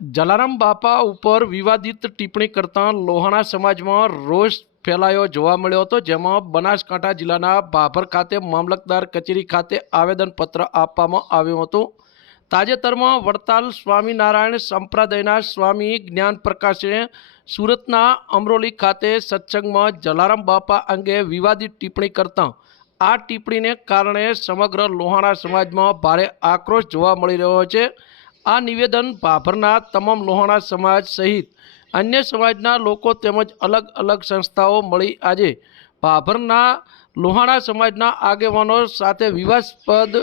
જલારામ બાપા ઉપર વિવાદિત ટિપ્પણી કરતા લોહાણા સમાજમાં રોષ ફેલાયો જોવા મળ્યો હતો, જેમાં બનાસકાંઠા જિલ્લાના ભાભર ખાતે મામલતદાર કચેરી ખાતે આવેદનપત્ર આપવામાં આવ્યું હતું. તાજેતરમાં વડતાલ સ્વામિનારાયણ સંપ્રદાયના સ્વામી જ્ઞાન પ્રકાશે સુરતના અમરોલી ખાતે સત્સંગમાં જલારામ બાપા અંગે વિવાદિત ટિપ્પણી કરતા આ ટિપ્પણીને કારણે સમગ્ર લોહાણા સમાજમાં ભારે આક્રોશ જોવા મળી રહ્યો છે. આ નિવેદન ભાભરના તમામ લોહાણા સમાજ સહિત અન્ય સમાજના લોકો તેમજ અલગ અલગ સંસ્થાઓ મળી આજે ભાભરના લોહાણા સમાજના આગેવાનો સાથે વિવાદાસ્પદ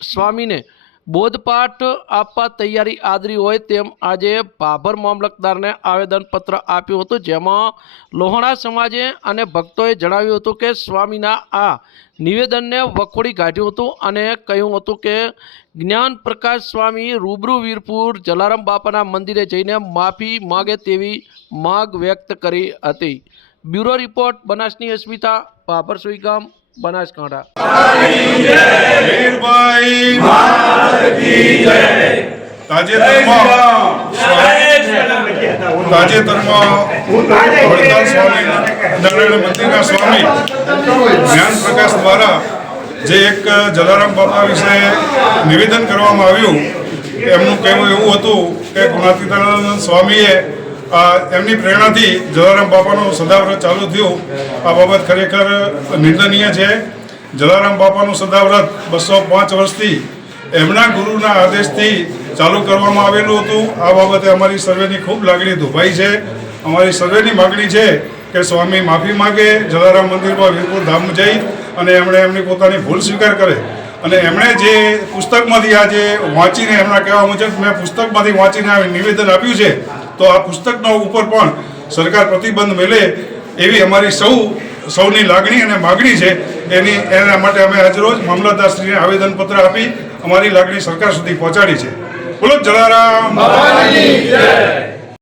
સ્વામીને બોધપાઠ આપવા તૈયારી આદરી હોય તેમ આજે ભાભર મામલતદારને આવેદનપત્ર આપ્યું હતું. જેમાં લોહણા સમાજે અને ભક્તોએ જણાવ્યું હતું કે સ્વામીના આ નિવેદનને વખોડી કાઢ્યું હતું અને કહ્યું હતું કે, જ્ઞાન પ્રકાશ સ્વામી રૂબરૂ વીરપુર જલારામ બાપાના મંદિરે જઈને માફી માગે તેવી માગ વ્યક્ત કરી હતી. બ્યુરો રિપોર્ટ બનાસની અસ્મિતા, ભાભર સુઈગામ. બનાસકાંઠા. તાજેતરમાં તાજેતરમાં સ્વામી નારાયણ મંદિરના સ્વામી જ્ઞાન પ્રકાશ દ્વારા જે એક જલારામ બાપા વિશે નિવેદન કરવામાં આવ્યું. એમનું કહેવું એવું હતું કે ગુણાતીતાનંદ સ્વામીએ એમની પ્રેરણાથી જલારામ બાપાનું સદાવ્રત ચાલુ થયું. આ બાબત ખરેખર નિંદનીય છે. જલારામ બાપાનું સદાવ્રત બસો પાંચ વર્ષથી એમના ગુરુના આદેશથી ચાલુ કરવામાં આવેલું હતું. આ બાબતે અમારી સર્વેની ખૂબ લાગણી દુભાઈ છે. અમારી સર્વેની માગણી છે કે સ્વામી માફી માગે. જલારામ મંદિરમાં વીરપુર ધામ જઈ અને એમણે એમની પોતાની ભૂલ સ્વીકાર કરે. અને એમણે જે પુસ્તકમાંથી આજે વાંચીને એમના કહેવા મુજબ મેં પુસ્તકમાંથી વાંચીને નિવેદન આપ્યું છે. તો આ પુસ્તકના ઉપર પણ સરકાર પ્રતિબંધ મેલે એવી અમારી સૌ, સૌની લાગણી અને માગણી છે. એની, એના માટે અમે આજરોજ મામલતદારશ્રીને આવેદનપત્ર આપી અમારી લાગણી સરકાર સુધી પહોંચાડી છે. બોલો, જલારામ.